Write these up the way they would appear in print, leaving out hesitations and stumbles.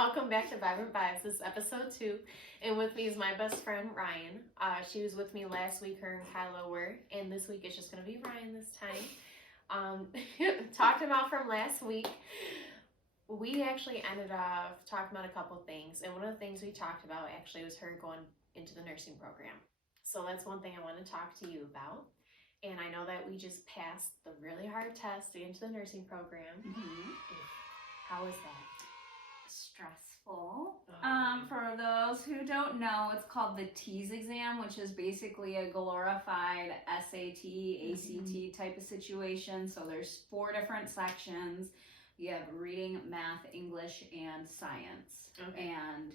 Welcome back to Vibrant Vibes. This is episode 2, and with me is my best friend Ryan. She was with me last week. Her and Kyla were, and this week it's just going to be Ryan this time. Talking about from last week, we actually ended up talking about a couple things, and one of the things we talked about actually was her going into the nursing program. So that's one thing I want to talk to you about. And I know that we just passed the really hard test to get into the nursing program. Mm-hmm. How was that? Stressful. For those who don't know, it's called the TEAS exam, which is basically a glorified SAT, ACT type of situation. So there's 4 different sections. You have reading, math, English, and science. Okay. And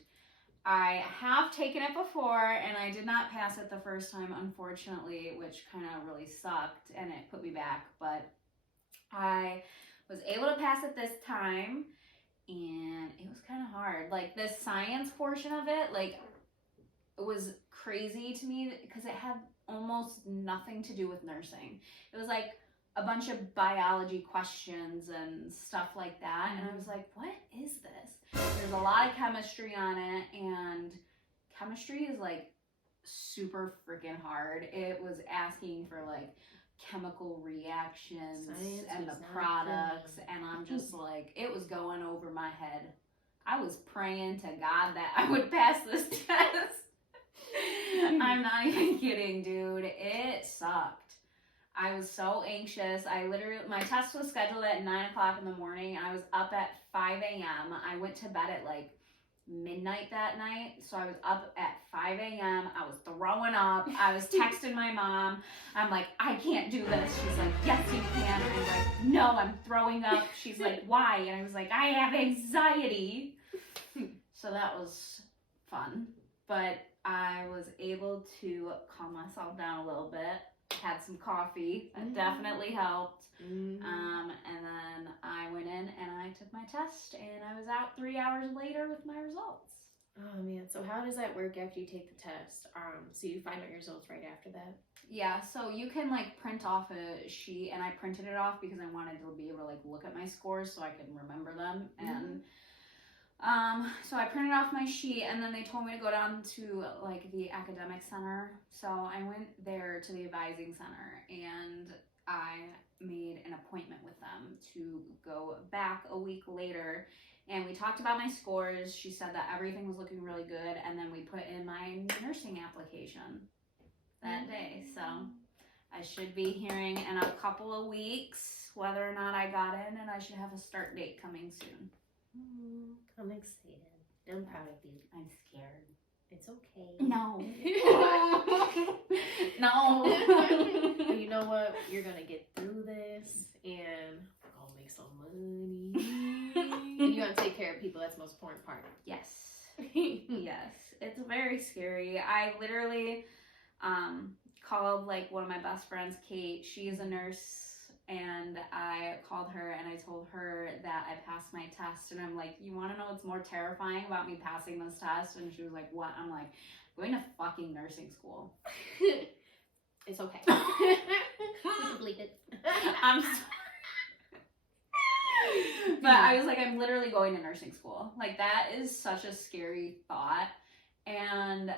I have taken it before, and I did not pass it the first time, unfortunately, which kind of really sucked, and it put me back. But I was able to pass it this time, and it was kind of hard. Like, the science portion of it, like, it was crazy to me because it had almost nothing to do with nursing. It was like a bunch of biology questions and stuff like that. And I was like, what is this? There's a lot of chemistry on it, and chemistry is like super freaking hard. It was asking for like chemical reactions and the products, and I'm just like, it was going over my head. I was praying to God that I would pass this test. I'm not even kidding, dude. It sucked. I was so anxious. My test was scheduled at 9 o'clock in the morning. I was up at 5 a.m. I went to bed at like midnight that night. So I was up at 5 a.m. I was throwing up. I was texting my mom. I'm like, I can't do this. She's like, yes, you can. I'm like, no, I'm throwing up. She's like, why? And I was like, I have anxiety. So that was fun. But I was able to calm myself down a little bit. Had some coffee. That definitely helped. And then I went in and I took my test, and I was out 3 hours later with my results. Oh man, so how does that work after you take the test? So you find out your results right after that? Yeah, so you can like print off a sheet, and I printed it off because I wanted to be able to like look at my scores so I could remember them. And so I printed off my sheet, and then they told me to go down to like the academic center. So I went there to the advising center, and I made an appointment with them to go back a week later, and we talked about my scores. She said that everything was looking really good, and then we put in my nursing application that day. So I should be hearing in a couple of weeks whether or not I got in, and I should have a start date coming soon. I'm excited. I'm proud of you. I'm scared. It's okay. No. No. But you know what? You're gonna get through this, and we're gonna make some money. And you're gonna take care of people. That's the most important part. Yes. Yes. It's very scary. I literally called like one of my best friends, Kate. She is a nurse. And I called her and I told her that I passed my test, and I'm like, you want to know what's more terrifying about me passing this test? And she was like, what? I'm like, going to fucking nursing school. It's okay. We can bleep it. I'm sorry. But I was like, I'm literally going to nursing school. Like, that is such a scary thought. And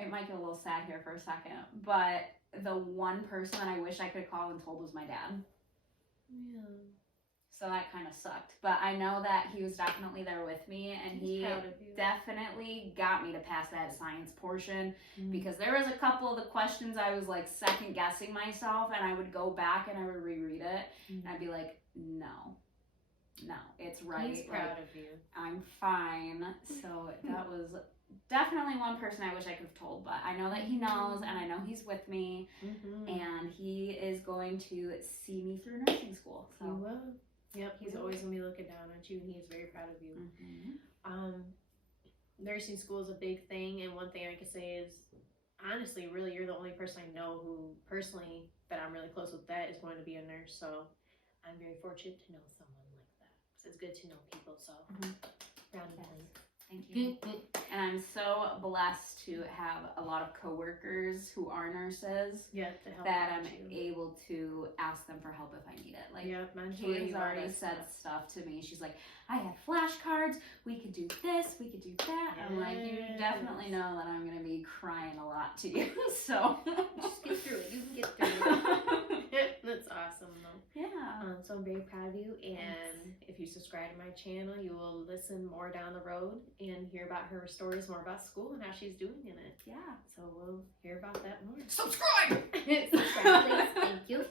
it might get a little sad here for a second, but the one person that I wish I could call and told was my dad. Yeah. So that kind of sucked. But I know that he was definitely there with me, and he definitely got me to pass that science portion, because there was a couple of the questions I was like second guessing myself, and I would go back and I would reread it, and I'd be like, no, it's right. He's proud of you. I'm fine. So that was definitely one person I wish I could have told, but I know that he knows, and I know he's with me, and he is going to see me through nursing school. So. He will. Yep, he's always going to be looking down at you, and he is very proud of you. Nursing school is a big thing, and one thing I can say is, honestly, really, you're the only person I know who, personally, that I'm really close with that is going to be a nurse, so I'm very fortunate to know someone like that. So it's good to know people, so round of applause. Thank you. And I'm so blessed to have a lot of coworkers who are nurses Yeah, to help that out I'm you. able to ask them for help if I need it. Like, Yep, Kay's already said stuff to me. She's like, I have flashcards. We could do this. We could do that. I'm like, you definitely know that I'm going to be crying a lot to you. So just get through it. You can get through it. That's awesome, though. Yeah. So I'm very proud of you. And if you subscribe to my channel, you will listen more down the road and hear about her stories, more about school and how she's doing in it. Yeah. So we'll hear about that more. Subscribe! Subscribe, please. Thank you.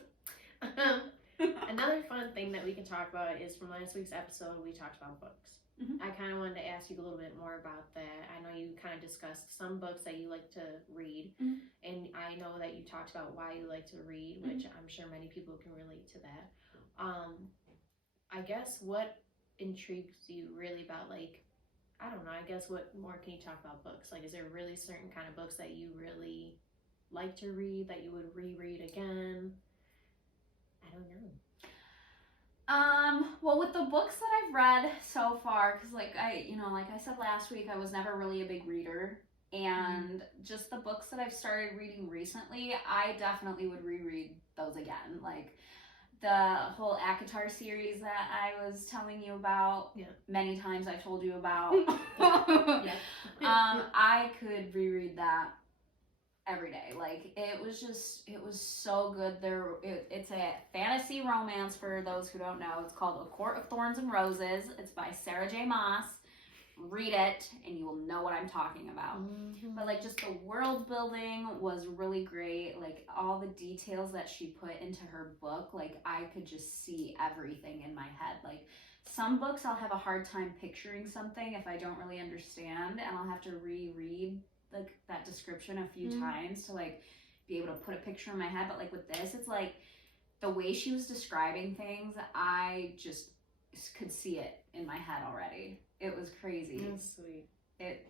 Another fun thing that we can talk about is from last week's episode, we talked about books. I kind of wanted to ask you a little bit more about that. I know you kind of discussed some books that you like to read, and I know that you talked about why you like to read, which I'm sure many people can relate to that. I guess what intrigues you really about, like, I don't know, I guess what more can you talk about books? Like, is there really certain kind of books that you really like to read that you would reread again? I don't know. Well, with the books that I've read so far, because like I said last week, I was never really a big reader, and just the books that I've started reading recently, I definitely would reread those again. Like the whole ACOTAR series that I was telling you about, many times I've told you about. I could reread that every day. Like it was so good. It's a fantasy romance for those who don't know. It's called A Court of Thorns and Roses. It's by Sarah J. Maas. Read it and you will know what I'm talking about. But like just the world building was really great. Like all the details that she put into her book, like I could just see everything in my head. Like some books I'll have a hard time picturing something if I don't really understand, and I'll have to reread like that description a few times to like be able to put a picture in my head. But like with this, it's like the way she was describing things, I just could see it in my head already. It was crazy. That's sweet.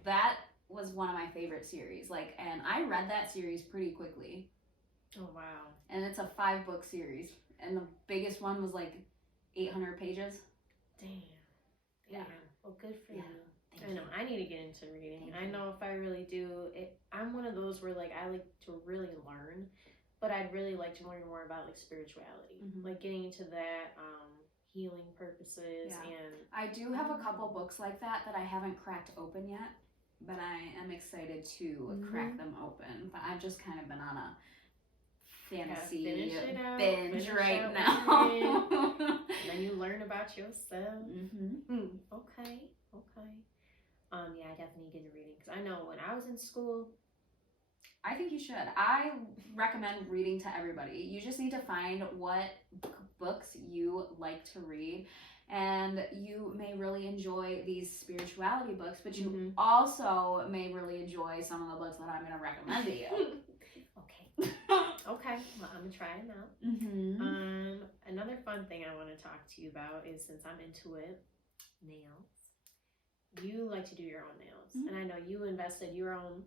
That was one of my favorite series. Like, and I read that series pretty quickly. Oh wow. And it's a 5-book series, and the biggest one was like 800 pages. Damn. Yeah. Well, good for you. Thank I know. I need to get into reading. I know if I really do, I'm one of those where like I like to really learn, but I'd really like to learn more about like spirituality, like getting into that, healing purposes. And I do have a couple books like that I haven't cracked open yet, but I am excited to crack them open. But I've just kind of been on a fantasy binge right now. Then you learn about yourself. Okay. Yeah, I definitely get into reading because I know when I was in school. I think you should. I recommend reading to everybody. You just need to find what books you like to read, and you may really enjoy these spirituality books, but you also may really enjoy some of the books that I'm going to recommend to you. Okay. Well, I'm gonna try them out. Another fun thing I want to talk to you about is, since I'm into it, nails. You like to do your own nails, and I know you invested your own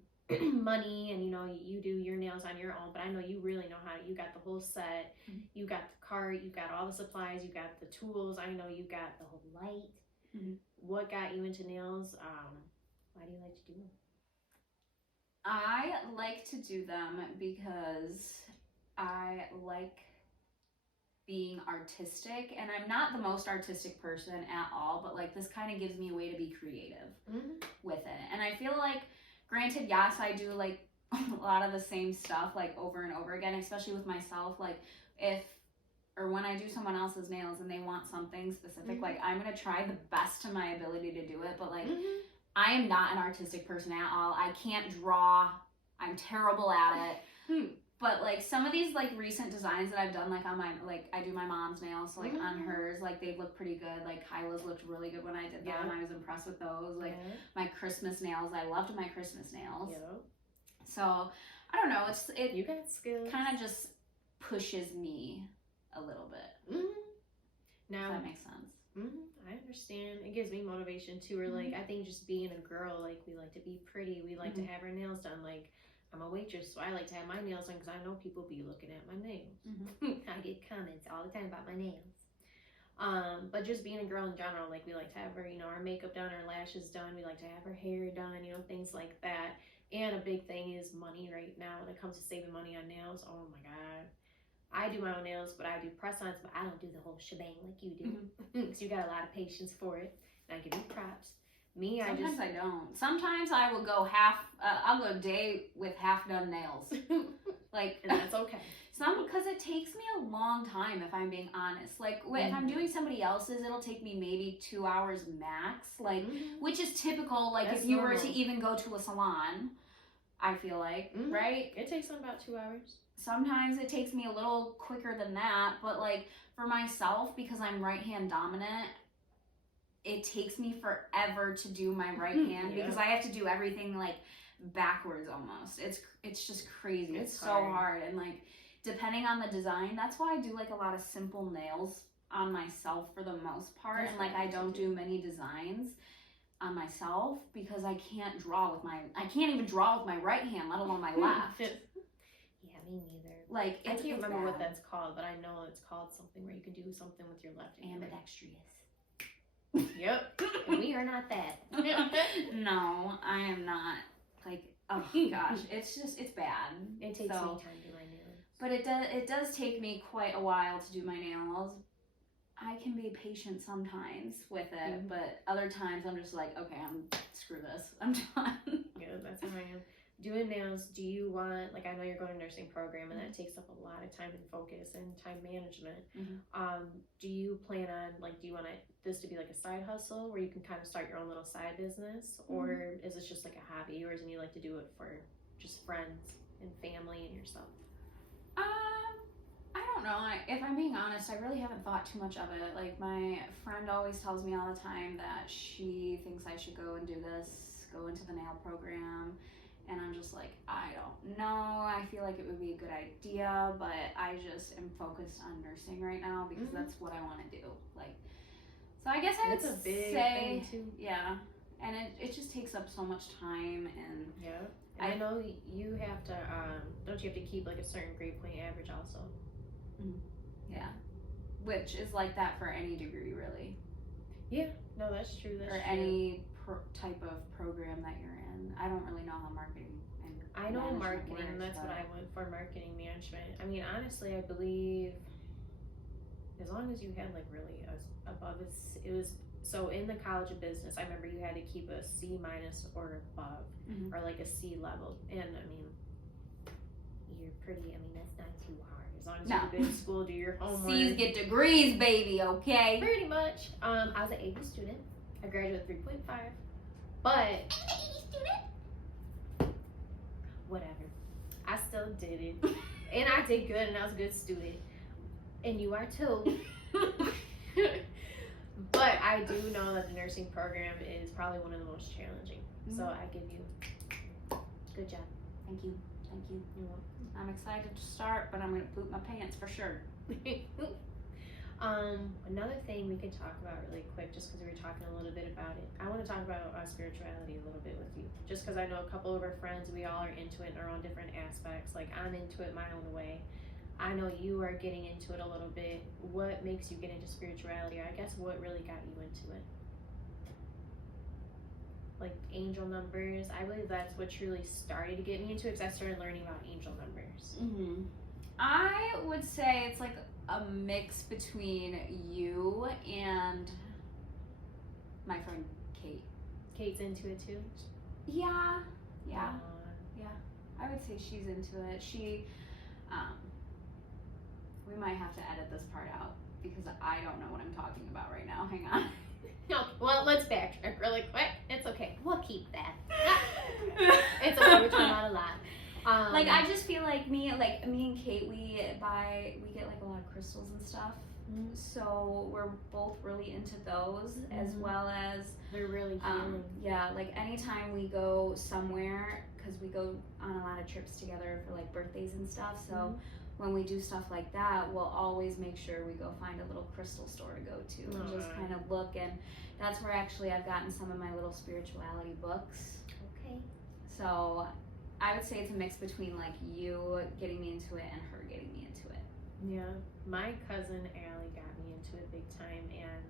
money, and you do your nails on your own, but I know you really know how to. You got the whole set, you got the cart, you got all the supplies, you got the tools. I know you got the whole light. What got you into nails? Why do you like to do them? I like to do them because I like being artistic, and I'm not the most artistic person at all, but like this kind of gives me a way to be creative with it. And I feel like, granted, yes, I do like a lot of the same stuff like over and over again, especially with myself. Like when I do someone else's nails and they want something specific, like I'm gonna try the best to my ability to do it, but like I am not an artistic person at all. I can't draw. I'm terrible at it. But like some of these like recent designs that I've done, like on my, like I do my mom's nails, so like on hers, like they look pretty good. Like Kyla's looked really good when I did them. I was impressed with those. Like my Christmas nails, I loved my Christmas nails. So I don't know. You got skills. Kind of just pushes me a little bit. Now, if that makes sense. I understand. It gives me motivation too. Or like I think just being a girl, like we like to be pretty. We like to have our nails done. Like I'm a waitress, so I like to have my nails done because I know people be looking at my nails. I get comments all the time about my nails. But just being a girl in general, like we like to have her, our makeup done, our lashes done. We like to have her hair done, things like that. And a big thing is money right now when it comes to saving money on nails. Oh my God. I do my own nails, but I do press-ons, but I don't do the whole shebang like you do. Because you got a lot of patience for it. And I give you props. Me, Sometimes I don't. Sometimes I will go I'll go a day with half done nails. Like, and that's okay. Because it takes me a long time, if I'm being honest. Like, if I'm doing somebody else's, it'll take me maybe 2 hours max. Like, which is typical. Like, that's if you were to even go to a salon, I feel like, right? It takes them about 2 hours. Sometimes it takes me a little quicker than that, but like for myself, because I'm right hand dominant, it takes me forever to do my right hand because I have to do everything like backwards almost. It's just crazy. It's so hard. And like depending on the design, that's why I do like a lot of simple nails on myself for the most part. That's and like I don't do many designs on myself because I can't even draw with my right hand, let alone my left. Yeah, me neither. Like I can't remember what that's called, but I know it's called something where you can do something with your left hand. Ambidextrous. Yep. And we are not that. No, I am not. Like, oh gosh, it's bad. It takes me time to do my nails. But it does take me quite a while to do my nails. I can be patient sometimes with it, but other times I'm just like, okay, screw this. I'm done. Yeah, that's how I am. Doing nails, do you want, like I know you're going to nursing program and that takes up a lot of time and focus and time management. Do you plan on, like, do you want this to be like a side hustle where you can kind of start your own little side business? Or is this just like a hobby, or isn't you like to do it for just friends and family and yourself? I don't know. If I'm being honest, I really haven't thought too much of it. Like my friend always tells me all the time that she thinks I should go and do this, go into the nail program. And I'm just like, I don't know. I feel like it would be a good idea, but I just am focused on nursing right now because that's what I want to do. Like, so I guess I would say, yeah. And it just takes up so much time and I know you have to. Don't you have to keep like a certain grade point average also? Yeah, which is like that for any degree, really. Yeah, no, that's true. That's or true. Any type of program that you're in. I don't really know how marketing and I know marketing, works, and that's what I went for, marketing management. I mean, honestly, I believe as long as you had like really above it was so in the College of Business. I remember you had to keep a C- or above, or like a C level, and I mean, you're pretty. I mean, that's not too hard. As long as you're good in school, do your homework. C's get degrees, baby, okay? Pretty much. I was an 80 student. I graduated with 3.5. But I'm an 80 student. Whatever. I still did it. And I did good, and I was a good student. And you are too. But I do know that the nursing program is probably one of the most challenging. So I give you good job. Thank you. Thank you. You're welcome. I'm excited to start, but I'm going to poop my pants for sure. Another thing we could talk about really quick, just because we were talking a little bit about it. I want to talk about spirituality a little bit with you, just because I know a couple of our friends, we all are into it in our own different aspects. Like I'm into it my own way. I know you are getting into it a little bit. What makes you get into spirituality? I guess what really got you into it? Like angel numbers. I believe that's what truly started to get me into it, because I started learning about angel numbers. I would say it's like a mix between you and my friend Kate. Kate's into it too? Yeah. I would say she's into it. We might have to edit this part out because I don't know what I'm talking about right now. Hang on. No, well, let's backtrack really quick. It's okay. We'll keep that. It's okay. We're talking about a lot. Like I just feel like me and Kate, we get like a lot of crystals and stuff. So we're both really into those, as well as they're really healing. Yeah, like anytime we go somewhere, because we go on a lot of trips together for like birthdays and stuff. So when we do stuff like that, we'll always make sure we go find a little crystal store to go to and just kind of look. And that's where actually I've gotten some of my little spirituality books. Okay. So I would say it's a mix between like you getting me into it and her getting me into it. Yeah, my cousin Allie got me into it big time, and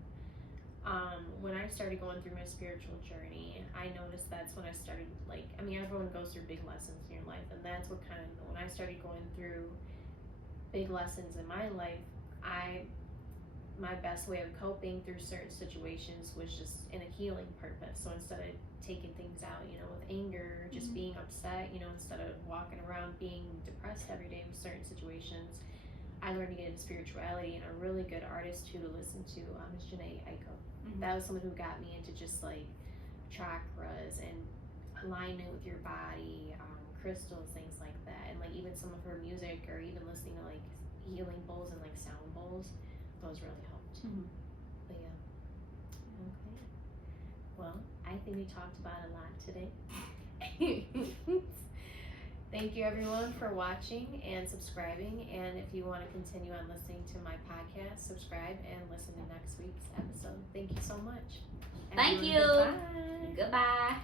when I started going through my spiritual journey, I noticed that's when I started, like, I mean, everyone goes through big lessons in your life, and that's what kind of, when I started going through big lessons in my life, my best way of coping through certain situations was just in a healing purpose. So instead of taking things out, with anger, just being upset, instead of walking around being depressed every day with certain situations, I learned to get into spirituality, and a really good artist too to listen to is Janae Aiko. That was someone who got me into just like chakras and alignment with your body, crystals, things like that, and like even some of her music, or even listening to like healing bowls and like sound bowls, those really helped. But yeah, okay. Well, I think we talked about a lot today. Thank you everyone for watching and subscribing, and if you want to continue on listening to my podcast, subscribe and listen to next week's episode. Thank you so much. Thank Everyone, you. Goodbye.